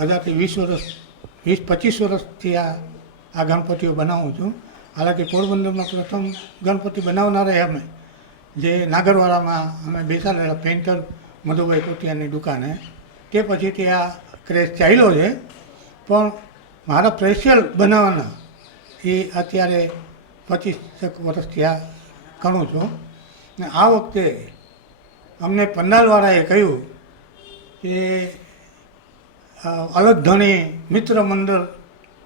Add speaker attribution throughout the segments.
Speaker 1: હજારથી વીસ વર્ષ, વીસ, પચીસ વર્ષથી આ આ ગણપતિઓ બનાવું છું. હાલાકી પોરબંદરમાં પ્રથમ ગણપતિ બનાવનારા અમે, જે નાગરવાડામાં અમે બેસાડેલા પેન્ટર મધુભાઈ કોટિયાની દુકાને, તે પછીથી આ ક્રેઝ ચાલ્યો છે. પણ મારા સ્પેશિયલ બનાવવાના એ અત્યારે પચીસ વર્ષથી આ કરું છું. ને આ વખતે અમને પંડાલવાળાએ કહ્યું કે અલગ ધણી મિત્ર મંડળ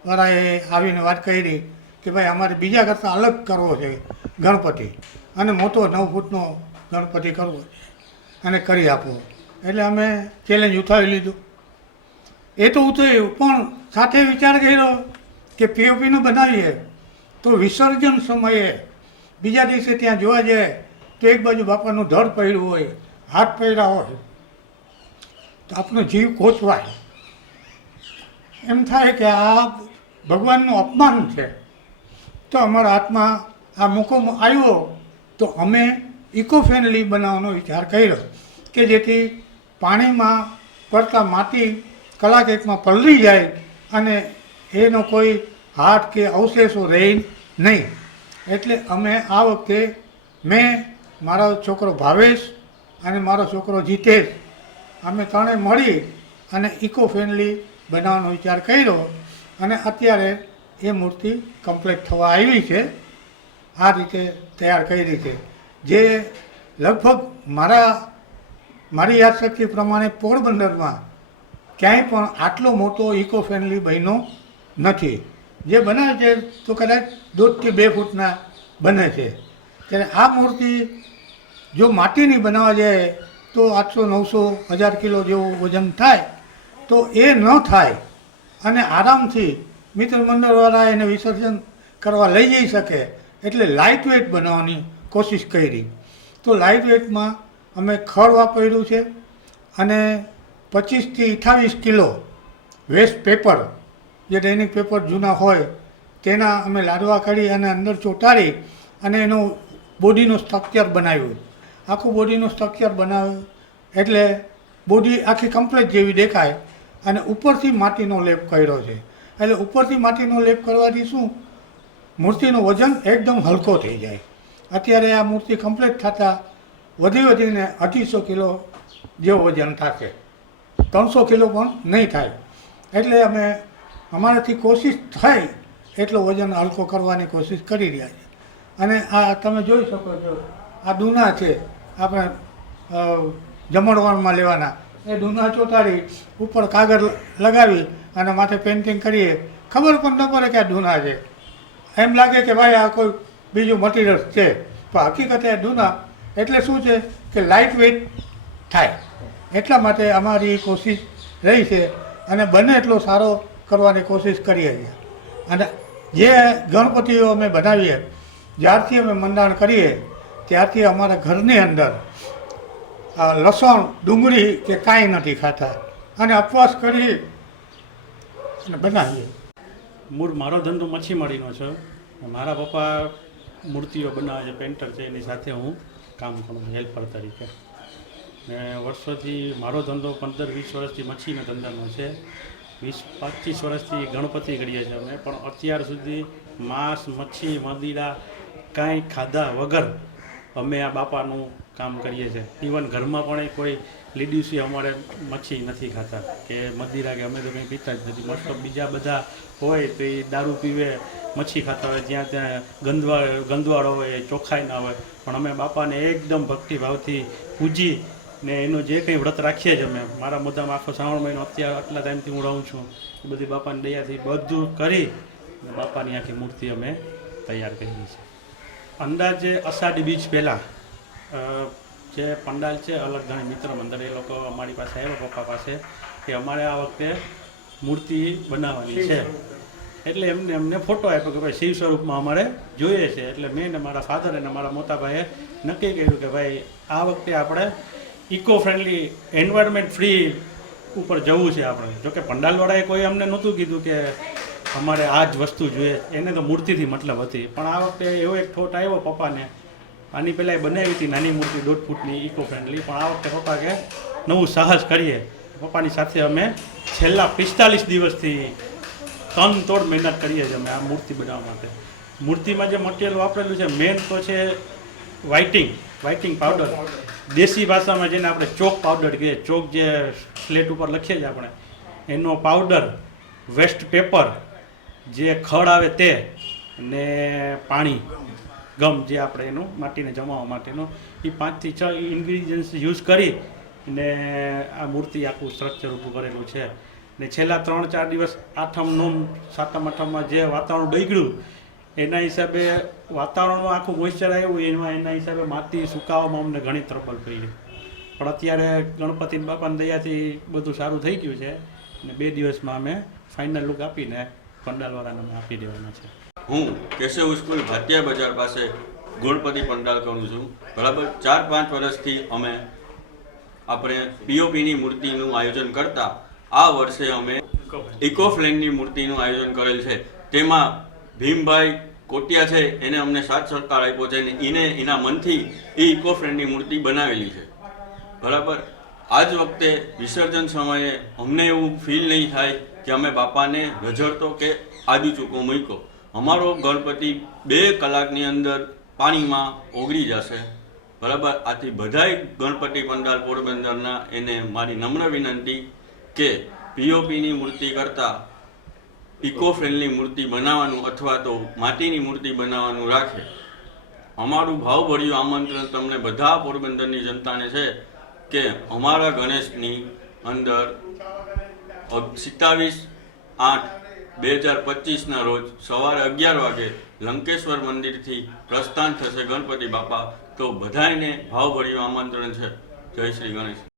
Speaker 1: વાળાએ આવીને વાત કરી કે ભાઈ અમારે બીજા કરતાં અલગ કરવો છે ગણપતિ. અને મોટો નવ ફૂટનો ગણપતિ કરવો છે. અને કરી આપો. એટલે અમે ચેલેન્જ ઉઠાવી લીધું. એ તો ઉતર્યું, પણ સાથે વિચાર કર્યો કે પીઓપીનું બનાવીએ તો વિસર્જન સમયે બીજા દિવસે ત્યાં જોવા જાય તો એક બાજુ બાપાનું ધડ પડ્યું હોય, હાથ પડ્યા હોય, તો આપણો જીવ કોચવાય એમ થાય કે આ ભગવાનનું અપમાન છે. તો અમારા હાથમાં આ મોકો આવ્યો તો અમે ઇકો ફ્રેન્ડલી બનાવવાનો વિચાર કર્યો કે જેથી પાણીમાં પડતા માટી કલાક એકમાં પલળી જાય અને એનો કોઈ હાથ કે અવશેષો રહે નહીં. એટલે અમે આ વખતે મેં, મારો છોકરો ભાવેશ અને મારો છોકરો જીતેશ, અમે ત્રણે મળી અને ઇકો ફ્રેન્ડલી બનાવવાનો વિચાર કર્યો અને અત્યારે એ મૂર્તિ કમ્પ્લીટ થવા આવી છે. આ રીતે તૈયાર કરી છે. જે લગભગ મારા, મારી યાદશક્તિ પ્રમાણે પોરબંદરમાં ક્યાંય પણ આટલો મોટો ઇકો ફ્રેન્ડલી બન્યો નથી. જે બને છે તો કદાચ દોઢથી બે ફૂટના બને છે. ત્યારે આ મૂર્તિ જો માટીની બનાવવા જાય તો આઠસો, નવસો, હજાર કિલો જેવું વજન થાય તો એ ન થાય અને આરામથી મિત્ર મંડળવાળા એને વિસર્જન કરવા લઈ જઈ શકે એટલે લાઇટ વેટ બનાવવાની કોશિશ કરી. તો લાઇટ વેટમાં અમે ખળ વાપર્યું છે અને પચીસથી અઠાવીસ કિલો વેસ્ટ પેપર જે દૈનિક પેપર જૂના હોય, તેના અમે લાડવા કાઢી અને અંદર ચોંટાડી અને એનું બોડીનું સ્ટ્રક્ચર બનાવ્યું. આખું બોડીનું સ્ટ્રક્ચર બનાવ્યું એટલે બોડી આખી કમ્પ્લીટ જેવી દેખાય. અને ઉપરથી માટીનો લેપ કર્યો છે. એટલે ઉપરથી માટીનો લેપ કરવાથી શું? મૂર્તિનું વજન એકદમ હલકો થઈ જાય. અત્યારે આ મૂર્તિ કમ્પ્લીટ થતાં વધી વધીને અઢીસો કિલો જેવું વજન થશે. ત્રણસો કિલો પણ નહીં થાય. એટલે અમે, અમારાથી કોશિશ થાય એટલો વજન હલકો કરવાની કોશિશ કરી રહ્યા છીએ અને આ તમે જોઈ શકો છો, આ દૂના છે, આપણે જમણવારમાં લેવાના. એ દૂના ચોટાડી ઉપર કાગળ લગાવી અને માથે પેઇન્ટિંગ કરીએ. ખબર પણ ન પડે કે આ દૂના છે. એમ લાગે કે ભાઈ આ કોઈ બીજું મટીરિયલ છે. પણ હકીકતે દૂના એટલે શું છે કે લાઇટ વેઇટ થાય. એટલા માટે અમારી કોશિશ રહી છે અને બને એટલો સારો કરવાની કોશિશ કરીએ છીએ. અને જે ગણપતિઓ અમે બનાવીએ, જ્યારથી અમે મંડાણ કરીએ, ત્યારથી અમારા ઘરની અંદર લસણ, ડુંગળી કે કાંઈ નથી ખાતા. અને અપવાસ કરી અને બનાવીએ.
Speaker 2: મૂળ મારો ધંધો મચ્છીમારીનો છે. મારા પપ્પા મૂર્તિઓ બનાવે છે પેન્ટર છે, એની સાથે હું કામ કરું હેલ્પર તરીકે. ને વર્ષોથી મારો ધંધો પંદર, વીસ વર્ષથી મચ્છીના ધંધાનો છે. વીસ, પચીસ વર્ષથી ગણપતિ કરીએ છીએ અમે. પણ અત્યાર સુધી માંસ, મચ્છી મદીરા કાંઈ ખાધા વગર અમે આ બાપાનું કામ કરીએ છીએ. ઇવન ઘરમાં પણ કોઈ લેડીઝે અમારે મચ્છી નથી ખાતા. કે મદિરા કે અમે તો કંઈ પીતા જ નથી. ઓફ બીજા બધા હોય તો એ દારૂ પીવે, મચ્છી ખાતા હોય, જ્યાં ત્યાં ગંદવા ગંદવાળો હોય ચોખ્ખાઈ ના હોય. પણ અમે બાપાને એકદમ ભક્તિભાવથી પૂજી ને એનું જે કંઈ વ્રત રાખીએ છીએ અમે. મારા મુદ્દામાં આખો શ્રાવણ મહિનો અત્યારે, આટલા ટાઈમથી હું રહું છું. એ બધી બાપાની દયાથી બધું કરી બાપાની આખી મૂર્તિ અમે તૈયાર કરી છે અંદાજે અષાઢી બીજ પહેલાં જે પંડાલ છે, અલગ ઘણી મિત્ર મંદિર એ લોકો અમારી પાસે આવ્યા, પપ્પા પાસે, કે અમારે આ વખતે મૂર્તિ બનાવવાની છે. એટલે એમને એમને ફોટો આપ્યો કે ભાઈ શિવ સ્વરૂપમાં અમારે જોઈએ છે. એટલે મેં ને મારા ફાધર અને મારા મોટા ભાઈએ નક્કી કર્યું કે ભાઈ આ વખતે આપણે ઇકો ફ્રેન્ડલી એન્વાયરમેન્ટ ફ્રી ઉપર જવું છે આપણે. જોકે પંડાલવાળાએ કોઈ અમને નહોતું કીધું કે અમારે આ જ વસ્તુ જોઈએ. એને તો મૂર્તિથી મતલબ હતી. પણ આ વખતે એવો એક થોટ આવ્યો પપ્પાને. આની પહેલાં એ બનાવી હતી નાની મૂર્તિ, દોઢ ફૂટની ઇકો ફ્રેન્ડલી પણ આ વખતે પપ્પા કે નવું સાહસ કરીએ. પપ્પાની સાથે અમે છેલ્લા પિસ્તાલીસ દિવસથી તન તોડ મહેનત કરીએ છીએ અમે આ મૂર્તિ બનાવવા માટે. મૂર્તિમાં જે મટીરિયલ વાપરેલું છે મેન તો છે વ્હાઇટિંગ વ્હાઇટિંગ પાવડર દેશી ભાષામાં જેને આપણે ચોક પાવડર કહીએ. ચોક જે સ્લેટ ઉપર લખીએ છીએ આપણે. એનો પાવડર વેસ્ટ પેપર જે ખડ આવે તે ને પાણી, ગમ જે આપણે એનું માટીને જમાવવા માટેનું, એ પાંચથી છ ઇન્ગ્રીડિયન્ટ્સ યુઝ કરી ને આ મૂર્તિ આખું સ્ટ્રક્ચર ઊભું કરેલું છે. ને છેલ્લા ત્રણ ચાર દિવસ આઠમ, નોમ, સાતમ, આઠમમાં જે વાતાવરણ બગડ્યું, એના હિસાબે વાતાવરણમાં આખું મોઇશ્ચર આવ્યું, એમાં એના હિસાબે માટી સુકાવામાં અમને ઘણી ત્રબલ પડી. પણ અત્યારે ગણપતિ બાપાની દયાથી બધું સારું થઈ ગયું છે. ને બે દિવસમાં અમે ફાઇનલ લુક આપીને પંડાલવાળાને અમે દેવાના છે.
Speaker 3: હું કેશવ સ્કૂલ ભાટિયા બજાર પાસે ગણપતિ પંડાલ કરું છું. બરાબર ચાર પાંચ વર્ષથી અમે આપણે પીઓપીની મૂર્તિનું આયોજન કરતા આ વર્ષે અમે ઇકો ફ્રેન્ડની મૂર્તિનું આયોજન કરેલ છે. તેમાં ભીમભાઈ કોટિયા છે, એને અમને સાથ સહકાર આપ્યો છે અને એને એના મનથી એ ઇકો ફ્રેન્ડની મૂર્તિ બનાવેલી છે. બરાબર? આ જ વખતે વિસર્જન સમયે અમને એવું ફીલ નહીં થાય કે અમે બાપાને રઝળતો કે આદુ ચૂકો મૂક્યો. અમારો ગણપતિ બે કલાકની અંદર પાણીમાં ઓગળી જશે. બરાબર? આથી બધાય ગણપતિ પંડાલ પોરબંદરના એને મારી નમ્ર વિનંતી કે પીઓપીની મૂર્તિ કરતાં ઇકો ફ્રેન્ડલી મૂર્તિ બનાવવાનું અથવા તો માટીની મૂર્તિ બનાવવાનું રાખે. અમારું ભાવભર્યું આમંત્રણ તમને બધા પોરબંદરની જનતાને છે કે અમારા ગણેશની અંદર સિત્તાવીસ આઠ બે હજાર પચીસના રોજ સવારે અગિયાર વાગે લંકેશ્વર મંદિરથી પ્રસ્થાન થશે ગણપતિ બાપા. તો બધાને ભાવભર્યું આમંત્રણ છે. જય શ્રી ગણેશ.